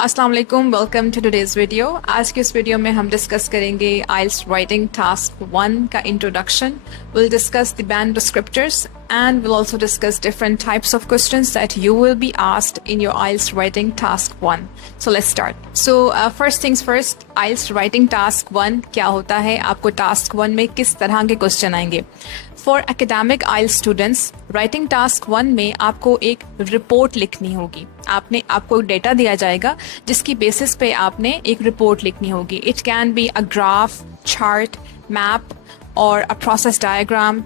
अस्सलाम वालेकुम, welcome to today's video. आज के इस वीडियो में हम डिस्कस करेंगे आइल्स राइटिंग टास्क 1 का introduction. Will discuss the band descriptors and we'll also discuss different types of questions that you will be asked in your IELTS writing task 1. So let's start. So first things first, IELTS writing task 1 क्या होता है, आपको task 1 में किस तरह के question आएंगे। For academic IELTS students, writing task 1 में आपको एक रिपोर्ट लिखनी होगी। आपको डेटा दिया जाएगा जिसकी बेसिस पे आपने एक रिपोर्ट लिखनी होगी। It can be a graph, chart, map और a process diagram.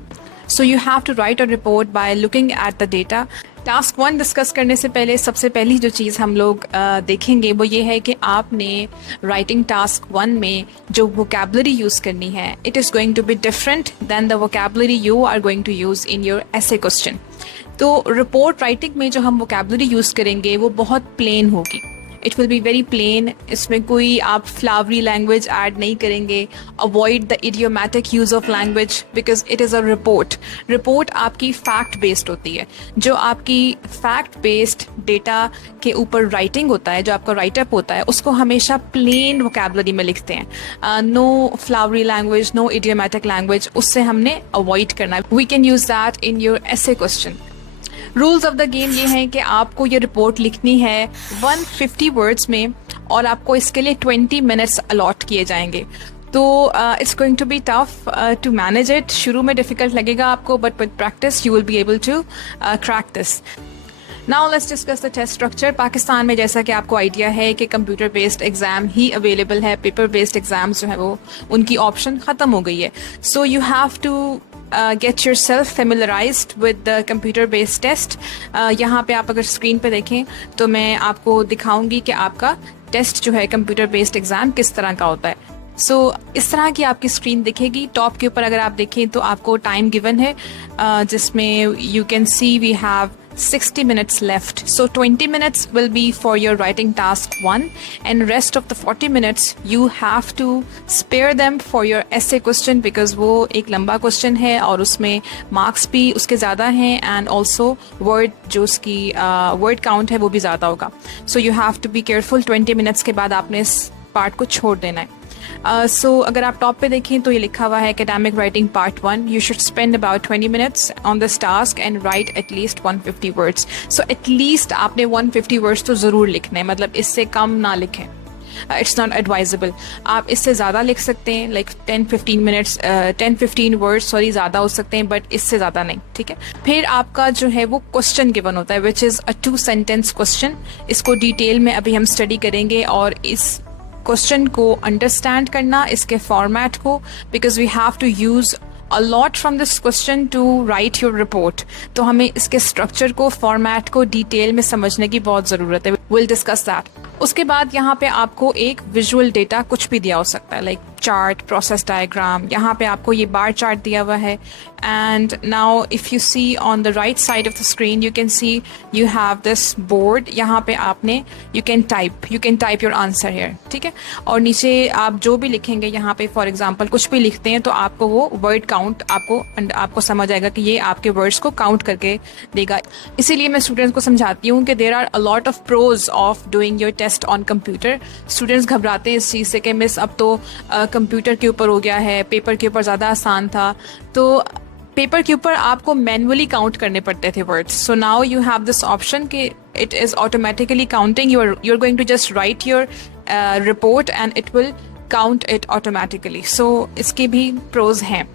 So you have to write a report by looking at the data. Task 1 discuss करने से पहले सबसे पहली जो चीज़ हम लोग देखेंगे वो ये है कि आपने राइटिंग टास्क 1 में जो वोकैबुलरी यूज़ करनी है, it is going to be different than the vocabulary you are going to use in your essay question. तो रिपोर्ट राइटिंग में जो हम वोकैबुलरी यूज़ करेंगे वो बहुत प्लेन होगी। It will be very plain. इसमें कोई आप फ्लावरी लैंग्वेज ऐड नहीं करेंगे। Avoid the idiomatic use of language because it is a report. Report आपकी फैक्ट बेस्ड होती है। जो आपकी फैक्ट बेस्ड डेटा के ऊपर राइटिंग होता है, जो आपका राइटअप होता है, उसको हमेशा प्लेन वोकैबुलरी में लिखते हैं। No flowery language, no idiomatic language, उससे हमने अवॉइड करना है। We can use that in your essay question. Rules of the game ये हैं कि आपको ये रिपोर्ट लिखनी है 150 वर्ड्स में और आपको इसके लिए 20 मिनट्स अलॉट किए जाएंगे। तो it's going to be tough to manage it. शुरू में डिफिकल्ट लगेगा आपको, but with practice you will be able to crack this. Now let's discuss the test structure. Pakistan में जैसा कि आपको आइडिया है कि कंप्यूटर बेस्ड एग्जाम ही अवेलेबल है। पेपर बेस्ड एग्जाम्स जो है वो उनकी ऑप्शन ख़त्म हो गई है। So you have to get yourself familiarized with the computer based test. यहाँ पे आप अगर स्क्रीन पे देखें तो मैं आपको दिखाऊंगी कि आपका टेस्ट जो है कंप्यूटर बेस्ड एग्जाम किस तरह का होता है। इस तरह की आपकी स्क्रीन दिखेगी। टॉप के ऊपर अगर आप देखें तो आपको टाइम गिवन है जिसमें you can see we have 60 minutes left. So 20 minutes will be for your writing task 1 and rest of the 40 minutes you have to spare them for your essay question because वो एक लंबा question है और उसमें marks भी उसके ज़्यादा हैं and also word जो उसकी word count है वो भी ज़्यादा होगा। So you have to be careful। 20 minutes के बाद आपने इस part को छोड़ देना है। अगर आप टॉप पे देखें तो ये लिखा हुआ है academic writing part 1। You should spend about 20 minutes on this task and right at least 150 words. So at least आपने 150 वर्ड्स तो ज़रूर लिखने हैं, मतलब इससे कम ना लिखें। It's not advisable. आप इससे ज़्यादा लिख सकते हैं, लाइक 10-15 वर्ड्स ज़्यादा हो सकते हैं, बट इससे ज़्यादा नहीं, ठीक है। फिर आपका जो है वो क्वेश्चन गिवन होता है which is a 2 sentence question. इसको डिटेल में अभी हम स्टडी करेंगे और इस क्वेश्चन को अंडरस्टैंड करना, इसके फॉर्मेट को, because we have to use a lot from this question to write your report. तो हमें इसके स्ट्रक्चर को, फॉर्मेट को डिटेल में समझने की बहुत ज़रूरत है। Will discuss that. उसके बाद यहाँ पे आपको एक विजुअल डेटा कुछ भी दिया हो सकता है, लाइक चार्ट, प्रोसेस डायग्राम। यहाँ पे आपको ये बार चार्ट दिया हुआ है and now if you see on the right side of the screen you can see you have this board. यहाँ पे आपने you can type your answer here, ठीक है। और नीचे आप जो भी लिखेंगे यहाँ पे, फॉर एग्जाम्पल कुछ भी लिखते हैं तो आपको वो वर्ड काउंट आपको समझ आएगा कि ये आपके वर्ड्स को काउंट करके देगा। इसीलिए मैं स्टूडेंट्स को समझाती हूँ कि there are a lot of pros of doing your test on computer. Students घबराते हैं इस चीज़ से कि मिस अब तो कंप्यूटर के ऊपर हो गया है, पेपर के ऊपर ज़्यादा आसान था। तो पेपर के ऊपर आपको मैनुअली काउंट करने पड़ते थे words. So now you have this option कि it is automatically counting. You are going to just write your report and it will count it automatically. So इसके भी प्रोज हैं।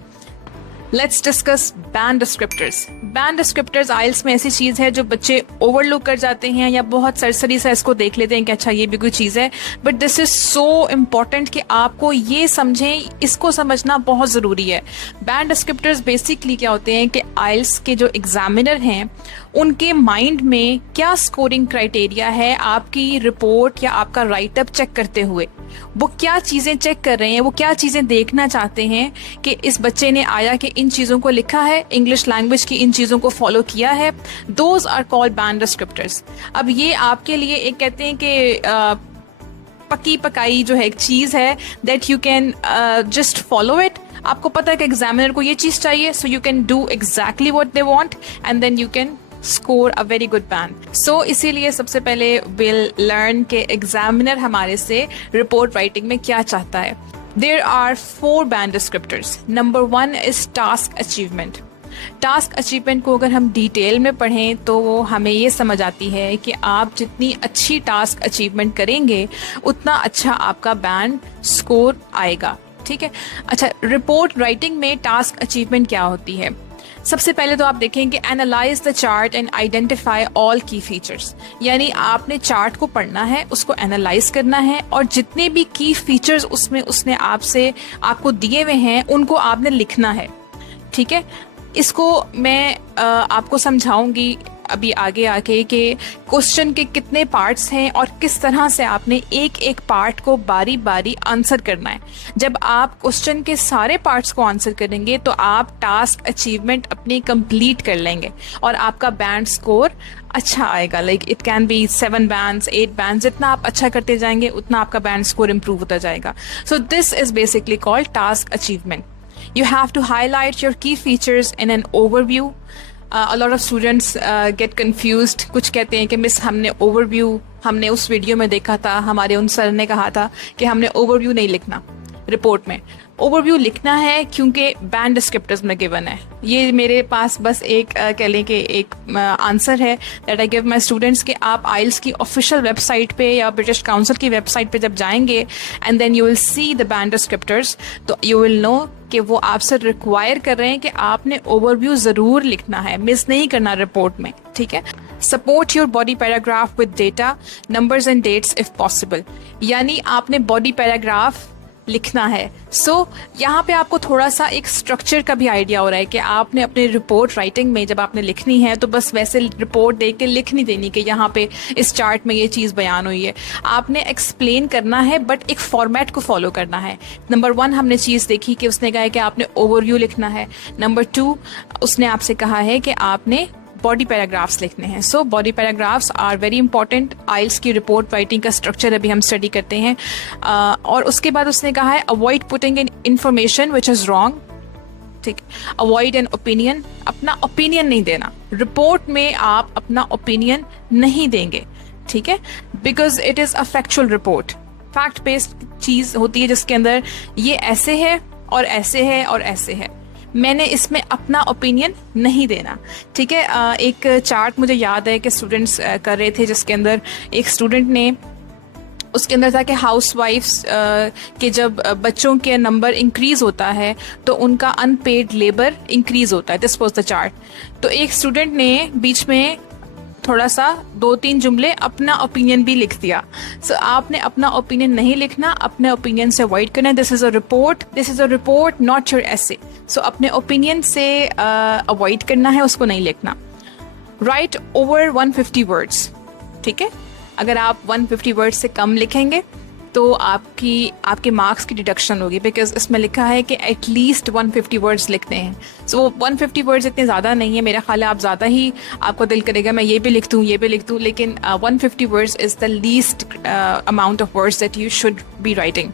Let's discuss band descriptors. Band descriptors IELTS में ऐसी चीज़ है जो बच्चे overlook कर जाते हैं या बहुत सरसरी से इसको देख लेते हैं कि अच्छा ये भी कोई चीज़ है, but this is so important कि आपको ये समझें, इसको समझना बहुत ज़रूरी है। बैंड डिस्क्रिप्टर्स बेसिकली क्या होते हैं कि आइल्स के जो एग्जामिनर हैं उनके माइंड में क्या स्कोरिंग क्राइटेरिया है आपकी रिपोर्ट या आपका राइटअप चेक करते हुए। वो क्या चीज़ें चेक कर रहे हैं, वो क्या चीज़ें देखना चाहते हैं कि इस बच्चे ने आया कि इन चीज़ों को लिखा है, इंग्लिश लैंग्वेज की इन चीज़ों को फॉलो किया है। Those are called band descriptors. अब ये आपके लिए एक कहते हैं कि पक्की पकाई जो है एक चीज़ है that you can just follow it. आपको पता है कि एग्जामिनर को ये चीज़ चाहिए, so you can do exactly what they want and then you can score a very good band. So इसीलिए सबसे पहले we'll learn कि एग्जामिनर हमारे से रिपोर्ट राइटिंग में क्या चाहता है. There are 4 band descriptors. Number 1 is task achievement. Task achievement को अगर हम डिटेल में पढ़ें तो वो हमें ये समझ आती है कि आप जितनी अच्छी टास्क अचीवमेंट करेंगे उतना अच्छा आपका बैंड स्कोर आएगा. ठीक है. अच्छा, रिपोर्ट राइटिंग में टास्क अचीवमेंट क्या होती है? सबसे पहले तो आप देखेंगे analyse the chart and identify all की फीचर्स. यानी आपने चार्ट को पढ़ना है, उसको एनालाइज करना है और जितने भी की फीचर्स उसमें उसने आपको दिए हुए हैं उनको आपने लिखना है. ठीक है. इसको मैं आपको समझाऊंगी अभी आगे आके कि क्वेश्चन के कितने पार्ट्स हैं और किस तरह से आपने एक एक पार्ट को बारी बारी आंसर करना है. जब आप क्वेश्चन के सारे पार्ट्स को आंसर करेंगे तो आप टास्क अचीवमेंट अपनी कंप्लीट कर लेंगे और आपका बैंड स्कोर अच्छा आएगा. Like it can B 7 bands, 8 bands. जितना आप अच्छा करते जाएंगे उतना आपका बैंड स्कोर इम्प्रूव होता जाएगा. So this is basically called task achievement. You have to highlight your key features in an overview. A lot of students get confused. कुछ कहते हैं कि मिस हमने उस वीडियो में देखा था, हमारे उन सर ने कहा था कि हमने ओवरव्यू नहीं लिखना रिपोर्ट में. ओवरव्यू लिखना है क्योंकि बैंड डिस्क्रिप्टर्स में गिवन है. ये मेरे पास बस एक कह लें कि एक आंसर है that I give my students कि आप आइल्स की ऑफिशियल वेबसाइट पे या ब्रिटिश काउंसिल की वेबसाइट पे जब जाएंगे and then you will see the band descriptors, तो यू विल नो कि वो आपसे रिक्वायर कर रहे हैं कि आपने ओवरव्यू ज़रूर लिखना है, मिस नहीं करना रिपोर्ट में. ठीक है. Support your body paragraph with data, numbers and dates if possible. यानी आपने बॉडी पैराग्राफ लिखना है. सो यहाँ पे आपको थोड़ा सा एक स्ट्रक्चर का भी आइडिया हो रहा है कि आपने अपने रिपोर्ट राइटिंग में जब आपने लिखनी है तो बस वैसे रिपोर्ट देख के लिख नहीं देनी कि यहाँ पे इस चार्ट में ये चीज़ बयान हुई है. आपने एक्सप्लेन करना है बट एक फॉर्मेट को फॉलो करना है. नंबर 1 हमने चीज़ देखी कि उसने कहा है कि आपने ओवरव्यू लिखना है. नंबर 2 उसने आपसे कहा है कि आपने बॉडी पैराग्राफ्स लिखने हैं. So body paragraphs are very important. IELTS की रिपोर्ट राइटिंग का स्ट्रक्चर अभी हम स्टडी करते हैं. और उसके बाद उसने कहा है avoid putting in information which is wrong. ठीक. Avoid an opinion. अपना ओपिनियन नहीं देना रिपोर्ट में. आप अपना ओपिनियन नहीं देंगे. ठीक है. Because it is a factual report. Fact based चीज़ होती है जिसके अंदर ये ऐसे है और ऐसे है और ऐसे है. मैंने इसमें अपना ओपिनियन नहीं देना. ठीक है. एक चार्ट मुझे याद है कि स्टूडेंट्स कर रहे थे जिसके अंदर एक स्टूडेंट ने उसके अंदर था कि हाउस वाइफ्स के जब बच्चों के नंबर इंक्रीज होता है तो उनका अनपेड लेबर इंक्रीज होता है. This was the chart. तो एक स्टूडेंट ने बीच में थोड़ा सा 2-3 जुमले अपना ओपिनियन भी लिख दिया. सो आपने अपना ओपिनियन नहीं लिखना, अपने ओपिनियन से अवॉइड करना. This is a report not your essay. So अपने ओपिनियन से अवॉइड करना है, उसको नहीं लिखना. Write over 150 words. ठीक है. अगर आप 150 वर्ड्स से कम लिखेंगे तो आपके मार्क्स की डिडक्शन होगी. बिकॉज इसमें लिखा है कि एटलीस्ट 150 वर्ड्स लिखते हैं. सो 150 वर्ड्स इतने ज़्यादा नहीं है. मेरा ख्याल है आप ज़्यादा ही आपको दिल करेगा मैं ये भी लिख दूँ. लेकिन 150 words is the least amount of words that you should be writing.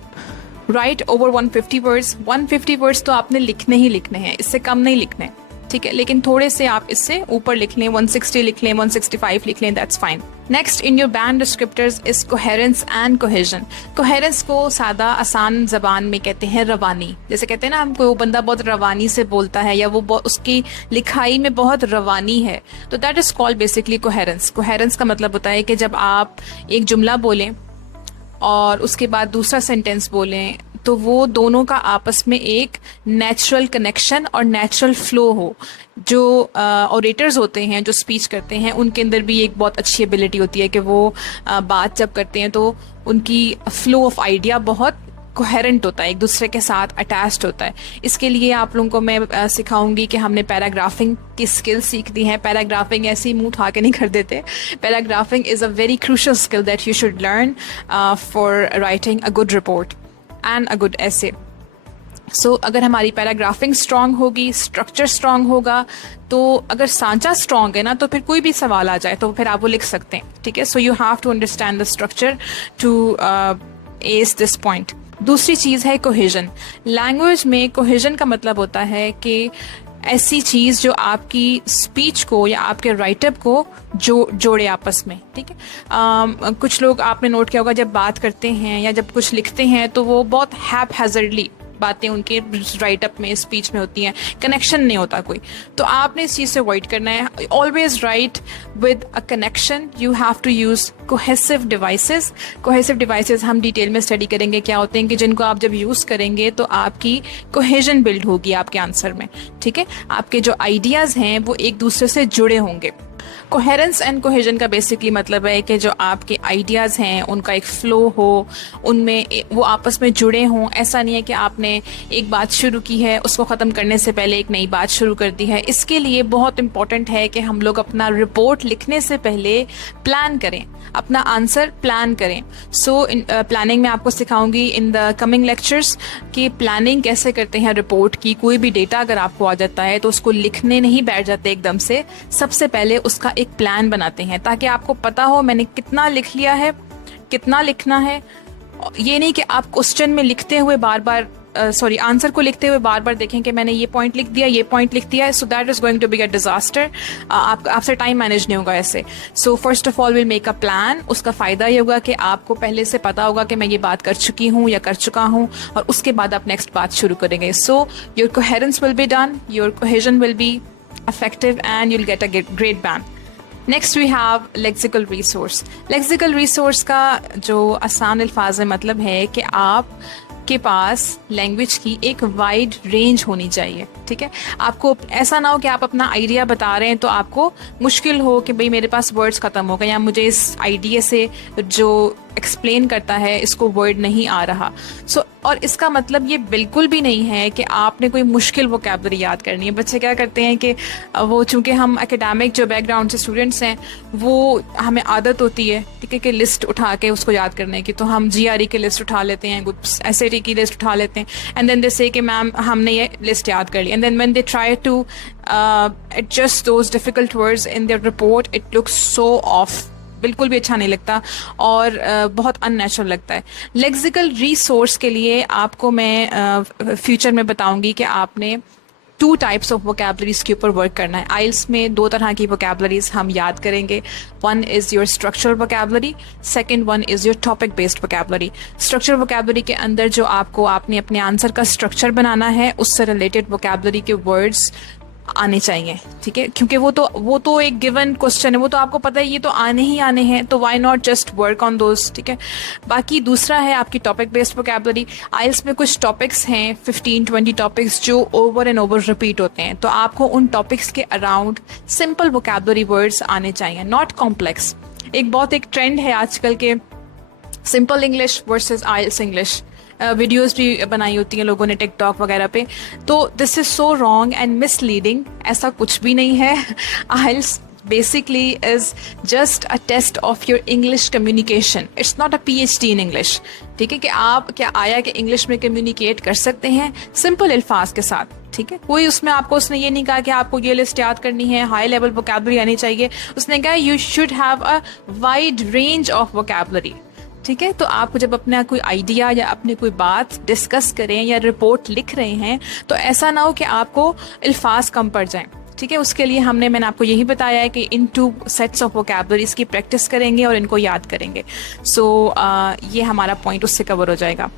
Right over 150 words. 150 words तो आपने लिखने ही लिखने हैं, इससे कम नहीं लिखने. ठीक है. लेकिन थोड़े से आप इससे ऊपर लिख लें, 160 लिख लें, 165 लिख लें, that's fine. Next in your band descriptors is coherence and cohesion. Coherence को सादा आसान जबान में कहते हैं रवानी. जैसे कहते हैं ना, हमको वो बंदा बहुत रवानी से बोलता है या वो उसकी लिखाई में बहुत रवानी है, तो that is called basically coherence. Coherence का मतलब होता है कि जब आप एक जुमला बोलें और उसके बाद दूसरा सेंटेंस बोलें तो वो दोनों का आपस में एक नेचुरल कनेक्शन और नेचुरल फ्लो हो. जो ऑरेटर्स होते हैं, जो स्पीच करते हैं, उनके अंदर भी एक बहुत अच्छी एबिलिटी होती है कि वो बात जब करते हैं तो उनकी फ्लो ऑफ आइडिया बहुत कोहेरेंट होता है, एक दूसरे के साथ अटैच्ड होता है. इसके लिए आप लोगों को मैं सिखाऊंगी कि हमने पैराग्राफिंग की स्किल सीख दी है. पैराग्राफिंग ऐसे ही मुंह उठा के नहीं कर देते. Paragraphing is a very crucial skill that you should learn for writing a good report and a good essay. So अगर हमारी पैराग्राफिंग स्ट्रांग होगी, स्ट्रक्चर स्ट्रांग होगा, तो अगर सांचा स्ट्रांग है ना तो फिर कोई भी सवाल आ जाए तो फिर आप वो लिख सकते हैं. ठीक है. So you have to understand the structure to as this point. दूसरी चीज़ है कोहेजन. लैंग्वेज में कोहेजन का मतलब होता है कि ऐसी चीज़ जो आपकी स्पीच को या आपके राइटअप को जोड़े आपस में, ठीक है। कुछ लोग आपने नोट किया होगा जब बात करते हैं या जब कुछ लिखते हैं तो वो बहुत हैपहैज़र्डली बातें उनके राइटअप में, स्पीच में होती हैं, कनेक्शन नहीं होता कोई। तो आपने इस चीज़ से अवॉइड करना है। Always write with a connection. You have to use cohesive devices. Cohesive devices हम डिटेल में स्टडी करेंगे क्या होते हैं, कि जिनको आप जब यूज़ करेंगे तो आपकी कोहेजन बिल्ड होगी आपके आंसर में, ठीक है। आपके जो आइडियाज़ हैं वो एक दूसरे से जुड़े होंगे। कोहेरेंस एंड कोहेजन का बेसिकली मतलब है कि जो आपके आइडियाज़ हैं उनका एक फ़्लो हो, उनमें वो आपस में जुड़े हों। ऐसा नहीं है कि आपने एक बात शुरू की है, उसको ख़त्म करने से पहले एक नई बात शुरू कर दी है। इसके लिए बहुत इम्पॉर्टेंट है कि हम लोग अपना रिपोर्ट लिखने से पहले प्लान करें, अपना आंसर प्लान करें। सो प्लानिंग में आपको सिखाऊंगी इन द कमिंग लेक्चर्स कि प्लानिंग कैसे करते हैं रिपोर्ट की। कोई भी डेटा अगर आपको आ जाता है तो उसको लिखने नहीं बैठ जाते एकदम से, सबसे पहले उसका एक प्लान बनाते हैं ताकि आपको पता हो मैंने कितना लिख लिया है, कितना लिखना है। ये नहीं कि आप क्वेश्चन में लिखते हुए बार बार आंसर को लिखते हुए बार बार देखें कि मैंने ये पॉइंट लिख दिया, ये पॉइंट लिख दिया, so that is going to be a disaster. आपसे टाइम मैनेज नहीं होगा ऐसे। So first of all will make a plan. उसका फ़ायदा ये होगा कि आपको पहले से पता होगा कि मैं ये बात कर चुकी हूँ या कर चुका हूँ, और उसके बाद आप नेक्स्ट बात शुरू करेंगे। So your coherence will be done, your cohesion will be effective, and you'll get a great band. Next we have lexical resource. Lexical resource का जो आसान अल्फाज में मतलब है कि आप के पास लैंग्वेज की एक वाइड रेंज होनी चाहिए, ठीक है। आपको ऐसा ना हो कि आप अपना आइडिया बता रहे हैं तो आपको मुश्किल हो कि भाई मेरे पास वर्ड्स ख़त्म हो गए या मुझे इस आइडिया से जो एक्सप्लेन करता है इसको वर्ड नहीं आ रहा। और इसका मतलब ये बिल्कुल भी नहीं है कि आपने कोई मुश्किल वोकैबुलरी याद करनी है। बच्चे क्या करते हैं कि वो चूंकि हम एकेडमिक जो बैकग्राउंड से स्टूडेंट्स हैं वो हमें आदत होती है, ठीक है, कि लिस्ट उठा के उसको याद करने की। तो हम GRE की लिस्ट उठा लेते हैं, SAT की लिस्ट उठा लेते हैं, एंड देन दे से कि मैम हमने ये लिस्ट याद कर ली, and then when they try to adjust those difficult words in their report it looks so off. बिल्कुल भी अच्छा नहीं लगता और बहुत अननेचुरल लगता है। लेक्सिकल रिसोर्स के लिए आपको मैं फ्यूचर में बताऊंगी कि आपने 2 टाइप्स ऑफ वोकैबुलरीज के ऊपर वर्क करना है। आइल्स में 2 तरह की वोकैबुलरीज हम याद करेंगे। One is your structural vocabulary, second one is your topic based vocabulary. Structural vocabulary के अंदर जो आपने अपने आंसर का स्ट्रक्चर बनाना है उससे रिलेटेड वोकैबुलरी के वर्ड्स आने चाहिए, ठीक है, क्योंकि वो तो एक गिवन क्वेश्चन है, वो तो आपको पता है ये तो आने ही आने हैं, तो why not just work on those, ठीक है। बाकी दूसरा है आपकी टॉपिक बेस्ड वोकैबुलरी। आइल्स में कुछ टॉपिक्स हैं 15-20 टॉपिक्स जो ओवर एंड ओवर रिपीट होते हैं, तो आपको उन टॉपिक्स के अराउंड सिंपल वोकैबुलरी वर्ड्स आने चाहिए, नॉट कॉम्प्लेक्स। एक ट्रेंड है आजकल के सिंपल इंग्लिश वर्सेस आइल्स इंग्लिश। वीडियोस भी बनाई होती हैं लोगों ने टिकटॉक वगैरह पे, तो this is so wrong and misleading. ऐसा कुछ भी नहीं है। IELTS basically is just a test of your English communication, it's not a PhD in English, ठीक है, कि आप क्या आया कि इंग्लिश में कम्युनिकेट कर सकते हैं सिंपल अल्फाज के साथ, ठीक है। कोई उसने ये नहीं कहा कि आपको ये लिस्ट याद करनी है, हाई लेवल वोकैबुलरी आनी चाहिए। उसने कहा you should have a wide range of vocabulary, ठीक है। तो आप जब अपना कोई आइडिया या अपनी कोई बात डिस्कस करें या रिपोर्ट लिख रहे हैं तो ऐसा ना हो कि आपको अल्फाज कम पड़ जाएं, ठीक है। उसके लिए मैंने आपको यही बताया है कि इन 2 सेट्स ऑफ वोकैबुलरीज की प्रैक्टिस करेंगे और इनको याद करेंगे। ये हमारा पॉइंट उससे कवर हो जाएगा।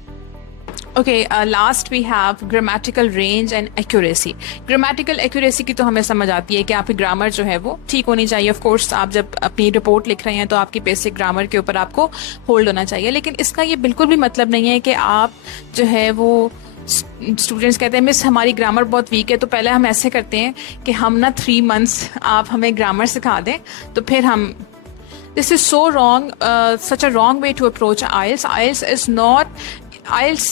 Okay, last we have grammatical range and accuracy. Grammatical accuracy की तो हमें समझ आती है कि आपकी ग्रामर जो है वो ठीक होनी चाहिए। ऑफ कोर्स आप जब अपनी रिपोर्ट लिख रहे हैं तो आपकी बेसिक ग्रामर के ऊपर आपको होल्ड होना चाहिए, लेकिन इसका ये बिल्कुल भी मतलब नहीं है कि आप जो है वो स्टूडेंट्स कहते हैं मिस हमारी ग्रामर बहुत वीक है, तो पहले हम ऐसे करते हैं कि हम ना 3 मंथ्स आप हमें ग्रामर सिखा दें तो फिर हम। This is so wrong, such a wrong way to approach IELTS. IELTS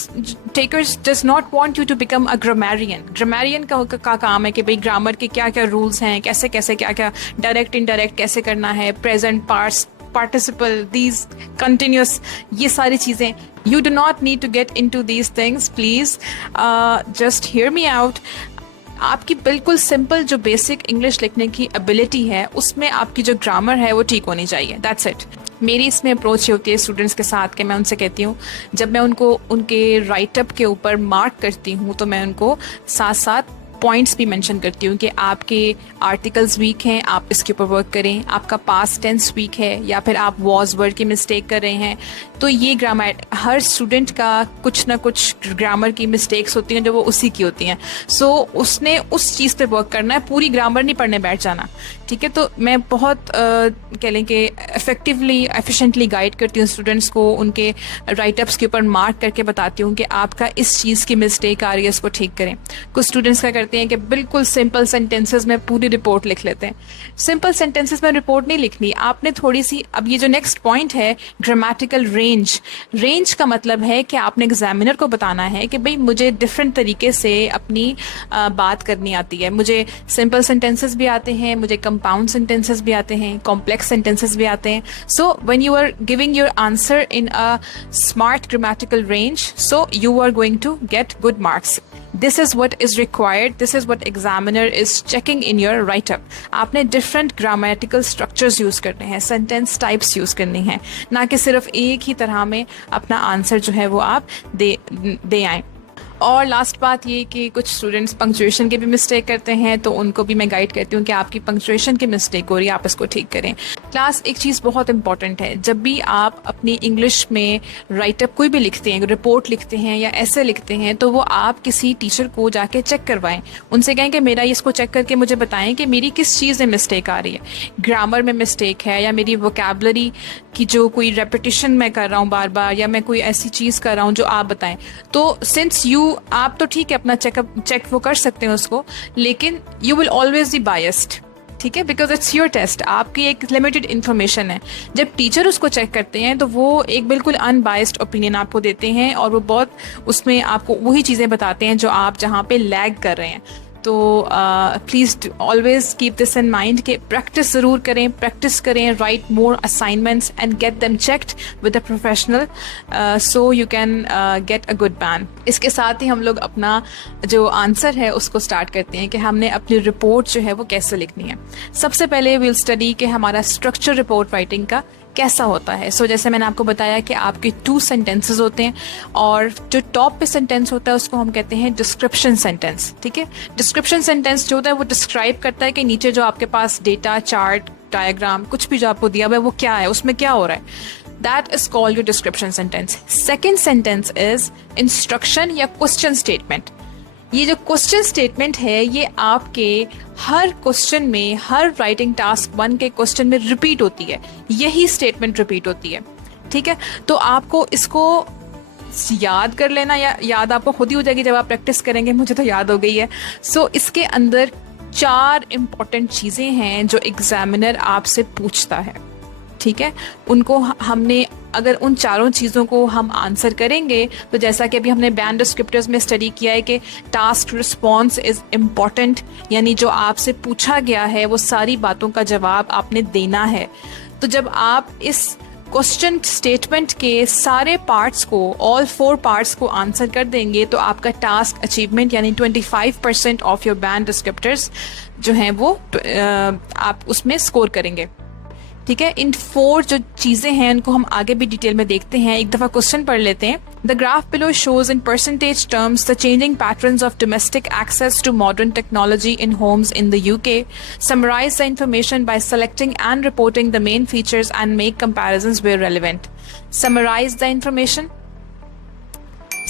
takers does not want you to become a grammarian. Grammarian का काम है कि भाई ग्रामर के क्या क्या रूल्स हैं, कैसे कैसे क्या क्या डायरेक्ट इनडायरेक्ट कैसे करना है, present parts, participle, these continuous, ये सारी चीज़ें. You do not need to get into these things, please. Just hear me out. आपकी बिल्कुल सिंपल जो बेसिक इंग्लिश लिखने की एबिलिटी है उसमें आपकी जो ग्रामर है वो ठीक होनी चाहिए. That's it. मेरी इसमें अप्रोच ये होती है स्टूडेंट्स के साथ कि मैं उनसे कहती हूँ जब मैं उनको उनके राइटअप के ऊपर मार्क करती हूँ तो मैं उनको साथ साथ पॉइंट्स भी मेंशन करती हूँ कि आपके आर्टिकल्स वीक हैं, आप इसके ऊपर वर्क करें, आपका पास्ट टेंस वीक है या फिर आप वॉज वर्ड की मिस्टेक कर रहे हैं। तो ये ग्रामर, हर स्टूडेंट का कुछ ना कुछ ग्रामर की मिस्टेक्स होती हैं जो वो उसी की होती हैं। सो उसने उस चीज़ पे वर्क करना है, पूरी ग्रामर नहीं पढ़ने बैठ जाना। ठीक है, तो मैं बहुत कह लें कि इफेक्टिवली एफिशिएंटली गाइड करती हूँ स्टूडेंट्स को, उनके राइटअप्स के ऊपर मार्क करके बताती हूँ कि आपका इस चीज़ की मिस्टेक आ रही है, इसको ठीक करें। कुछ स्टूडेंट्स क्या करते हैं कि बिल्कुल सिंपल सेंटेंसेस में पूरी रिपोर्ट लिख लेते हैं। सिंपल सेंटेंसेस में रिपोर्ट नहीं लिखनी, आपने थोड़ी सी, अब ये जो नेक्स्ट पॉइंट है ग्रामेटिकल रेंज, रेंज का मतलब है कि आपने एग्जामिनर को बताना है कि भाई मुझे डिफरेंट तरीके से अपनी बात करनी आती है, मुझे सिंपल सेंटेंसेस भी आते हैं, मुझे कंपाउंड सेंटेंसेस भी आते हैं, कॉम्प्लेक्स सेंटेंसेस भी आते हैं। So when you are giving your answer in a smart grammatical range, so you are going to get good marks. This is what is required. This is what examiner is checking in your write-up. आपने different grammatical structures use करने हैं, sentence types use करनी हैं, ना कि सिर्फ एक ही तरह में अपना आंसर जो है वो आप दे आएं। और लास्ट बात ये कि कुछ स्टूडेंट्स पंक्चुएशन के भी मिस्टेक करते हैं, तो उनको भी मैं गाइड करती हूँ कि आपकी पंक्चुएशन की मिस्टेक हो रही है, आप इसको ठीक करें। क्लास, एक चीज़ बहुत इंपॉर्टेंट है, जब भी आप अपनी इंग्लिश में राइटअप कोई भी लिखते हैं, रिपोर्ट लिखते हैं या ऐसे लिखते हैं, तो वो आप किसी टीचर को जाके चेक करवाएं, उनसे कहें कि मेरा इसको चेक करके मुझे बताएं कि मेरी किस चीज़ में मिस्टेक आ रही है, ग्रामर में मिस्टेक है या मेरी वोकैबुलरी की जो कोई रेपिटेशन मैं कर रहा हूँ बार बार, या मैं कोई ऐसी चीज़ कर रहा हूँ जो आप बताएं। तो सिंस आप तो ठीक है अपना चेक वो कर सकते हैं उसको, लेकिन you will always be biased. ठीक है, बिकॉज इट्स योर टेस्ट, आपकी एक लिमिटेड इन्फॉर्मेशन है। जब टीचर उसको चेक करते हैं तो वो एक बिल्कुल अनबायस्ड ओपिनियन आपको देते हैं और वो बहुत उसमें आपको वही चीज़ें बताते हैं जो आप जहाँ पे लैग कर रहे हैं। तो please always keep this in mind कि प्रैक्टिस ज़रूर करें, प्रैक्टिस करें, right more assignments and get them checked with a professional so you can get a good ban. इसके साथ ही हम लोग अपना जो आंसर है उसको स्टार्ट करते हैं कि हमने अपनी रिपोर्ट जो है वो कैसे लिखनी है। सबसे पहले विल स्टडी कि हमारा स्ट्रक्चर रिपोर्ट राइटिंग का कैसा होता है। सो जैसे मैंने आपको बताया कि आपके 2 सेंटेंसेस होते हैं और जो टॉप पे सेंटेंस होता है उसको हम कहते हैं डिस्क्रिप्शन सेंटेंस। ठीक है, डिस्क्रिप्शन सेंटेंस जो होता है वो डिस्क्राइब करता है कि नीचे जो आपके पास डेटा, चार्ट, डायग्राम, कुछ भी जो आपको दिया हुआ है वो क्या है, उसमें क्या हो रहा है। That is called your description sentence. Second sentence is instruction या question statement. ये जो क्वेश्चन स्टेटमेंट है ये आपके हर क्वेश्चन में, हर राइटिंग टास्क 1 के क्वेश्चन में रिपीट होती है, यही स्टेटमेंट रिपीट होती है। ठीक है, तो आपको इसको याद कर लेना, या याद आपको खुद ही हो जाएगी जब आप प्रैक्टिस करेंगे, मुझे तो याद हो गई है। सो इसके अंदर 4 इंपॉर्टेंट चीज़ें हैं जो एग्जामिनर आपसे पूछता है। ठीक है, उनको हमने, अगर उन चारों चीज़ों को हम आंसर करेंगे तो जैसा कि अभी हमने बैन डिस्क्रिप्टर्स में स्टडी किया है कि टास्क रिस्पॉन्स इज़ इम्पॉर्टेंट, यानी जो आपसे पूछा गया है वो सारी बातों का जवाब आपने देना है। तो जब आप इस क्वेश्चन स्टेटमेंट के सारे पार्ट्स को, ऑल 4 पार्ट्स को आंसर कर देंगे तो आपका टास्क अचीवमेंट यानी 25% ऑफ योर बैन डिस्क्रिप्टर्स जो हैं वो आप उसमें स्कोर करेंगे। ठीक है, इन 4 जो चीज़ें हैं उनको हम आगे भी डिटेल में देखते हैं। एक दफ़ा क्वेश्चन पढ़ लेते हैं। The graph below shows in percentage terms the changing patterns of domestic access to modern technology in homes in the UK. Summarize the information by selecting and reporting the main features and make comparisons where relevant. Summarize the information,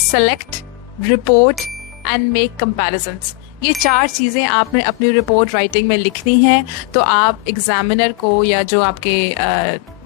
select, report and make comparisons. ये 4 चीज़ें आपने अपनी report writing में लिखनी है। तो आप examiner को या जो आपके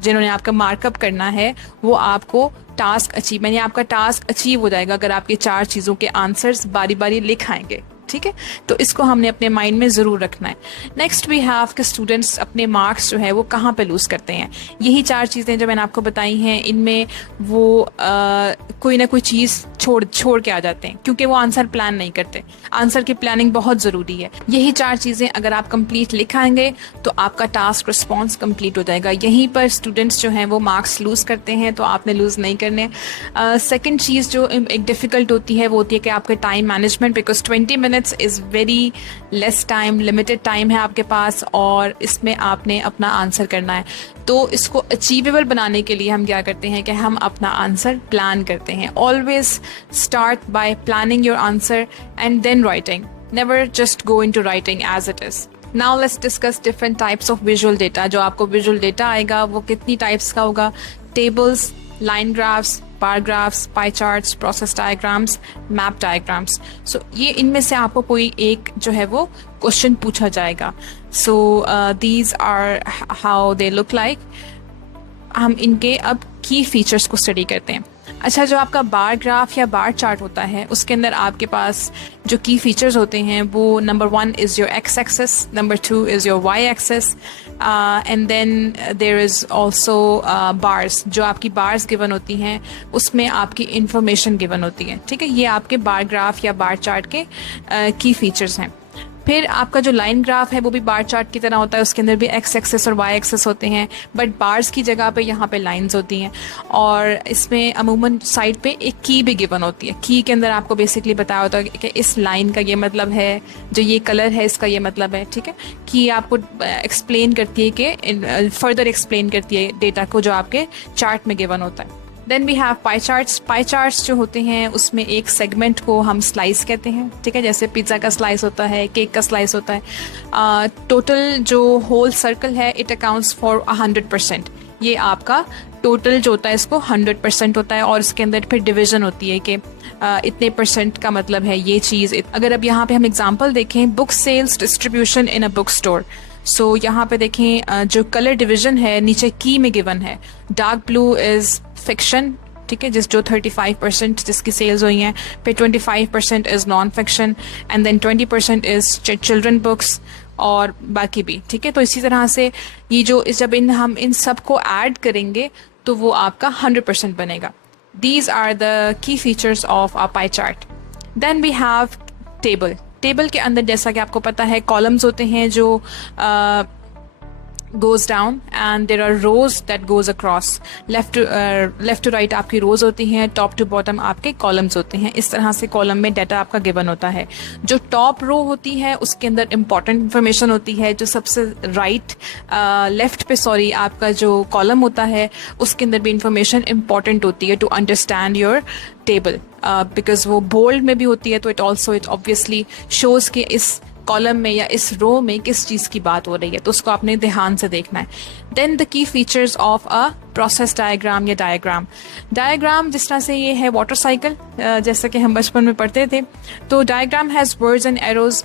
जिन्होंने आपका मार्कअप करना है वो आपको टास्क अचीव, यानी आपका टास्क अचीव हो जाएगा अगर आप ये 4 चीज़ों के आंसर्स बारी बारी लिख आएंगे। ठीक है, तो इसको हमने अपने माइंड में ज़रूर रखना है। नेक्स्ट वी हैव कि स्टूडेंट्स अपने मार्क्स जो है वो कहाँ पे लूज़ करते हैं। यही 4 चीज़ें जो मैंने आपको बताई हैं, इनमें वो कोई ना कोई चीज़ छोड़ के आ जाते हैं क्योंकि वो आंसर प्लान नहीं करते। आंसर की प्लानिंग बहुत ज़रूरी है। यही 4 चीज़ें अगर आप कंप्लीट लिखाएंगे तो आपका टास्क रिस्पॉन्स कंप्लीट हो जाएगा। यहीं पर स्टूडेंट्स जो हैं वो मार्क्स लूज़ करते हैं, तो आपने लूज़ नहीं करने। सेकेंड चीज़ जो एक डिफ़िकल्ट होती है वो होती है कि आपके time management, because 20 minutes is very less time, limited time है आपके पास और इसमें आपने अपना आंसर करना है। तो इसको अचीवेबल बनाने के लिए हम क्या करते हैं कि हम अपना आंसर प्लान करते हैं। Always start by planning your answer and then writing. Never just go into writing as it is. Now let's discuss different types of visual data. जो आपको visual data आएगा वो कितनी types का होगा? Tables, line graphs, bar graphs, pie charts, process diagrams, map diagrams. So ये इनमें से आपको कोई एक जो है वो क्वेश्चन पूछा जाएगा. So these are how they look like. हम इनके अब की फीचर्स को स्टडी करते हैं. अच्छा, जो आपका बार ग्राफ या बार चार्ट होता है उसके अंदर आपके पास जो की फीचर्स होते हैं वो number 1 is your x axis, number 2 is your y axis, and then there is also bars. जो आपकी बार्स गिवन होती हैं उसमें आपकी इंफॉर्मेशन गिवन होती है. ठीक है, ये आपके बार ग्राफ या बार चार्ट के की फीचर्स हैं. फिर आपका जो लाइन ग्राफ है वो भी बार चार्ट की तरह होता है, उसके अंदर भी एक्स एक्सेस और वाई एक्सेस होते हैं, बट बार्स की जगह पे यहाँ पे लाइंस होती हैं. और इसमें अमूमन साइड पे एक की भी गिवन होती है. की के अंदर आपको बेसिकली बताया होता है कि इस लाइन का ये मतलब है, जो ये कलर है इसका ये मतलब है. ठीक है, की आपको एक्सप्लेन करती है कि फर्दर एक्सप्लेन करती है डेटा को जो आपके चार्ट में गिवन होता है. Then we have pie charts. Pie charts जो होते हैं उसमें एक सेगमेंट को हम स्लाइस कहते हैं. ठीक है, जैसे पिज़्ज़ा का स्लाइस होता है, केक का स्लाइस होता है. टोटल जो होल सर्कल है इट अकाउंट्स फॉर 100%. ये आपका टोटल जो होता है इसको 100% होता है. और इसके अंदर फिर डिवीजन होती है कि इतने परसेंट का मतलब है ये चीज़. अगर अब यहाँ पे हम एग्जांपल देखें, book sales distribution in a book store. So यहाँ पे देखें जो कलर डिवीजन है नीचे की में गिवन है. Dark blue is fiction. ठीक है, जो 35% जिसकी सेल्स हुई हैं. फिर 25% is non fiction, and then 20% is children books और बाकी भी. ठीक है, तो इसी तरह से ये जो जब हम इन सब को ऐड करेंगे तो वो आपका 100% बनेगा. These are the key features of a pie chart. Then we have table. Table के अंदर जैसा कि आपको पता है कॉलम्स होते हैं जो goes down and there are rows that goes across. left to right आपकी rows होती हैं, top to bottom आपके columns होते हैं. इस तरह से column में data आपका given होता है. जो top row होती है उसके अंदर important information होती है. जो सबसे left पे आपका जो column होता है उसके अंदर भी information important होती है to understand your table. Because वो bold में भी होती है तो it obviously shows कि इस कॉलम में या इस रो में किस चीज़ की बात हो रही है, तो उसको आपने ध्यान से देखना है. Then the key features of a process diagram या डायग्राम. डायग्राम जिस तरह से ये है वाटर साइकिल, जैसा कि हम बचपन में पढ़ते थे, तो diagram has words and arrows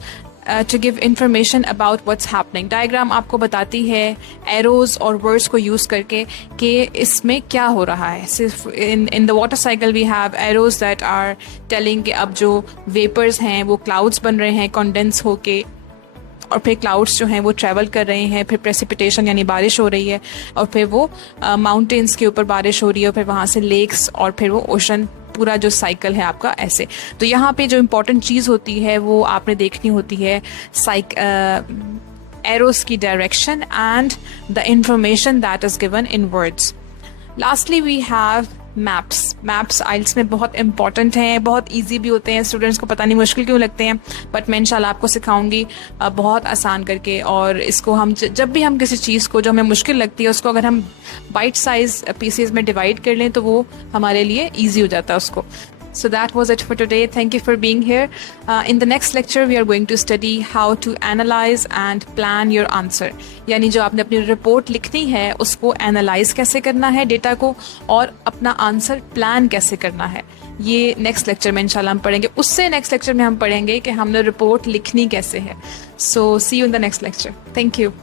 to give information about what's happening. Diagram आपको बताती है एरोज और वर्ड्स को यूज़ करके कि इसमें क्या हो रहा है. सिर्फ in the water cycle we have arrows that are telling कि अब जो वेपर्स हैं वो क्लाउड्स बन रहे हैं कंडेंस होके, और फिर क्लाउड्स जो हैं वो ट्रैवल कर रहे हैं, फिर प्रेसिपिटेशन यानी बारिश हो रही है, और फिर वो माउंटेन्स के ऊपर बारिश हो रही है, और फिर वहाँ से लेक्स और फिर वो ओशन, पूरा जो साइकिल है आपका ऐसे. तो यहाँ पे जो इम्पोर्टेंट चीज़ होती है वो आपने देखनी होती है एरोस की direction and the information that is given in words. Lastly we have maps. Maps IELTS में बहुत इंपॉर्टेंट हैं, बहुत इजी भी होते हैं. स्टूडेंट्स को पता नहीं मुश्किल क्यों लगते हैं, बट मैं इंशाल्लाह आपको सिखाऊंगी बहुत आसान करके. और इसको हम जब भी हम किसी चीज़ को जो हमें मुश्किल लगती है उसको अगर हम बाइट साइज पीसेस में डिवाइड कर लें तो वो हमारे लिए ईजी हो जाता है उसको. So that was it for today. Thank you for being here. In the next lecture, we are going to study how to analyze and plan your answer. यानी जो आपने अपनी रिपोर्ट लिखनी है उसको एनालाइज कैसे करना है डेटा को, और अपना आंसर प्लान कैसे करना है. ये नेक्स्ट लेक्चर में इंशाल्लाह हम पढ़ेंगे. उससे नेक्स्ट लेक्चर में हम पढ़ेंगे कि हमने रिपोर्ट लिखनी कैसे है. So see you in the next lecture. Thank you.